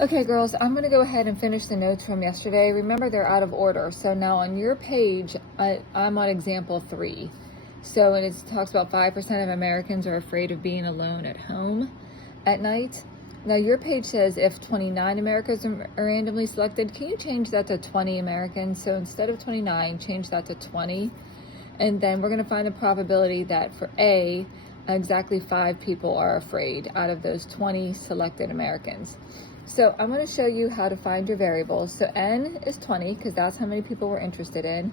Okay, girls, I'm going to go ahead and finish the notes from yesterday. Remember, they're out of order. So now on your page, I'm on example 3. So it talks about 5% of Americans are afraid of being alone at home at night. Now your page says if 29 Americans are randomly selected, can you change that to 20 Americans? So instead of 29, change that to 20. And then we're going to find the probability that for A, exactly 5 people are afraid out of those 20 selected Americans. So I'm going to show you how to find your variables. So N is 20 because that's how many people we're interested in.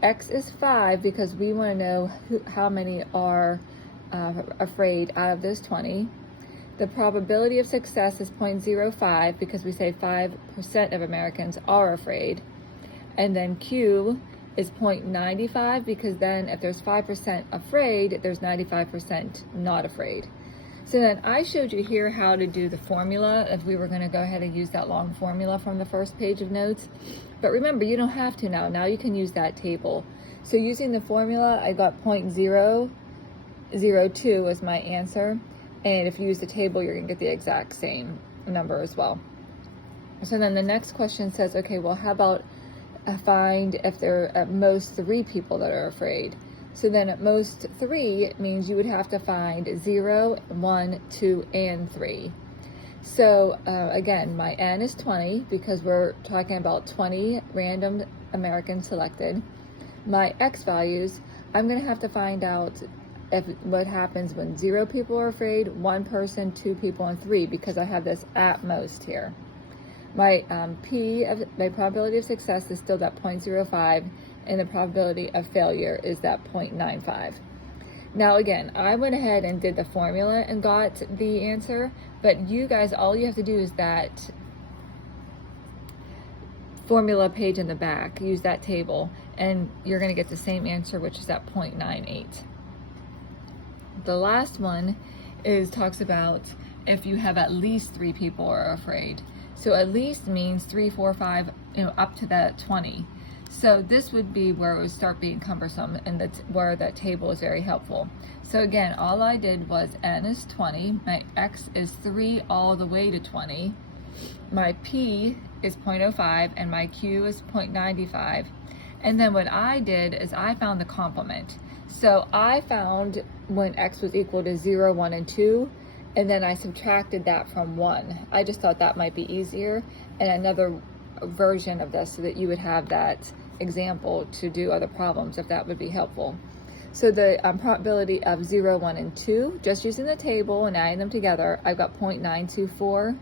X is 5 because we want to know how many are afraid out of those 20. The probability of success is 0.05 because we say 5% of Americans are afraid. And then Q is 0.95 because then if there's 5% afraid, there's 95% not afraid. So then I showed you here how to do the formula if we were going to go ahead and use that long formula from the first page of notes. But remember, you don't have to now. Now you can use that table. So using the formula, I got 0.002 as my answer. And if you use the table, you're going to get the exact same number as well. So then the next question says, okay, well, how about find if there are at most 3 people that are afraid? So then at most 3 means you would have to find 0, 1, 2, and 3. So again, my N is 20 because we're talking about 20 random Americans selected. My X values, I'm going to have to find out what happens when 0 people are afraid, 1 person, 2 people, and 3 because I have this at most here. My my probability of success is still that 0.05, and the probability of failure is that 0.95. Now again, I went ahead and did the formula and got the answer, but you guys, all you have to do is that formula page in the back, use that table, and you're going to get the same answer, which is at 0.98. The last one talks about if you have at least 3 people are afraid. So at least means 3, 4, 5, up to that 20. So this would be where it would start being cumbersome and where that table is very helpful. So again, all I did was N is 20, my X is 3 all the way to 20, my P is 0.05, and my Q is 0.95. And then what I did is I found the complement. So I found when X was equal to 0, 1, and 2, and then I subtracted that from 1. I just thought that might be easier, and another version of this so that you would have that example to do other problems if that would be helpful. So the probability of 0, 1, and 2, just using the table and adding them together, I've got 0.924.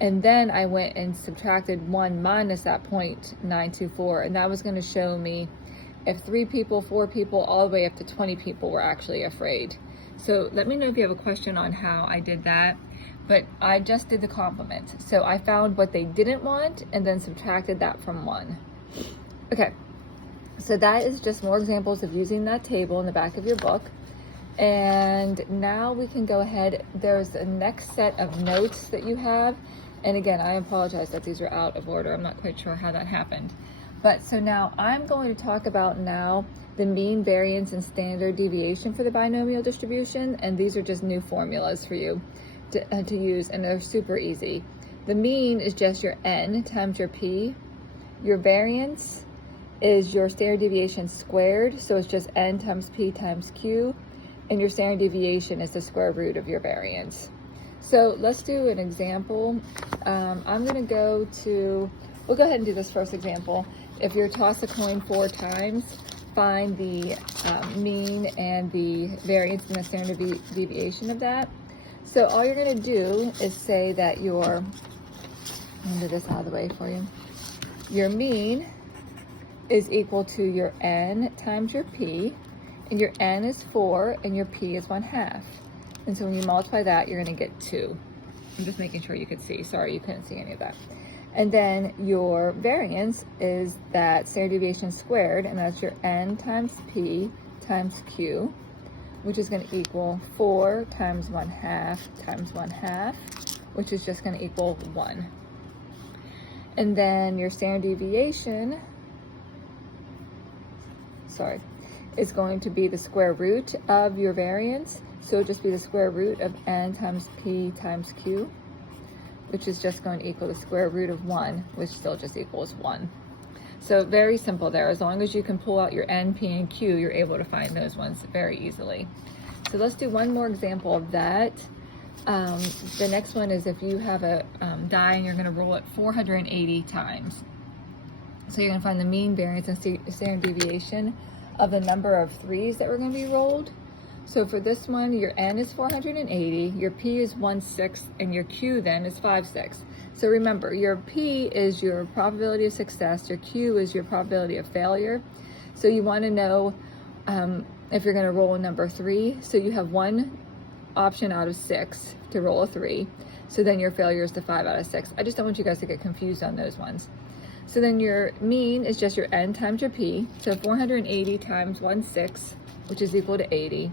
And then I went and subtracted 1 minus that 0.924, and that was going to show me if 3 people, 4 people, all the way up to 20 people were actually afraid. So let me know if you have a question on how I did that, but I just did the complement. So I found what they didn't want and then subtracted that from 1. Okay, so that is just more examples of using that table in the back of your book. And now we can go ahead. There's a next set of notes that you have. And again, I apologize that these are out of order. I'm not quite sure how that happened. But so now I'm going to talk about now the mean, variance, and standard deviation for the binomial distribution. And these are just new formulas for you to use, and they're super easy. The mean is just your N times your P. Your variance is your standard deviation squared. So it's just N times P times Q. And your standard deviation is the square root of your variance. So let's do an example. I'm going to we'll go ahead and do this first example. If you toss a coin 4 times, find the mean and the variance and the standard deviation of that. So all you're going to do is say that I'm going to do this out of the way for you. Your mean is equal to your N times your P, and your N is 4 and your P is 1/2. And so when you multiply that, you're going to get 2. I'm just making sure you could see. Sorry, you couldn't see any of that. And then your variance is that standard deviation squared, and that's your N times P times Q, which is going to equal 4 times 1/2 times 1/2, which is just going to equal 1. And then your standard deviation, is going to be the square root of your variance. So it'll just be the square root of N times P times Q. which is just going to equal the square root of 1, which still just equals 1. So very simple there. As long as you can pull out your N, P, and Q, you're able to find those ones very easily. So let's do one more example of that. The next one is if you have a die and you're going to roll it 480 times. So you're going to find the mean, variance, and standard deviation of the number of 3s that were going to be rolled. So for this one, your N is 480, your P is 1/6, and your Q then is 5/6. So remember, your P is your probability of success, your Q is your probability of failure. So you want to know if you're going to roll a number 3. So you have one option out of 6 to roll a 3. So then your failure is the 5 out of 6. I just don't want you guys to get confused on those ones. So then your mean is just your N times your P. So 480 times 1/6, which is equal to 80.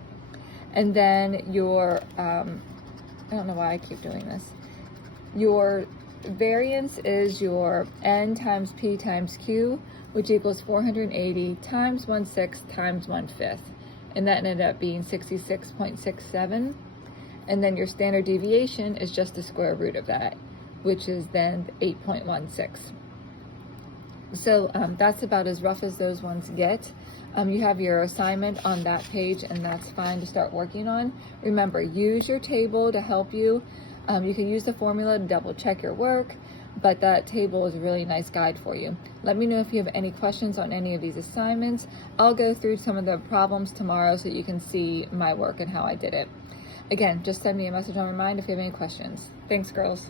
And then your, I don't know why I keep doing this. Your variance is your N times P times Q, which equals 480 times 1/6 times 1/5. And that ended up being 66.67. And then your standard deviation is just the square root of that, which is then 8.16. So that's about as rough as those ones get. You have your assignment on that page, and that's fine to start working on. Remember, use your table to help you. You can use the formula to double check your work, but that table is a really nice guide for you. Let me know if you have any questions on any of these assignments. I'll go through some of the problems tomorrow so you can see my work and how I did it. Again, just send me a message on Remind if you have any questions. Thanks, girls.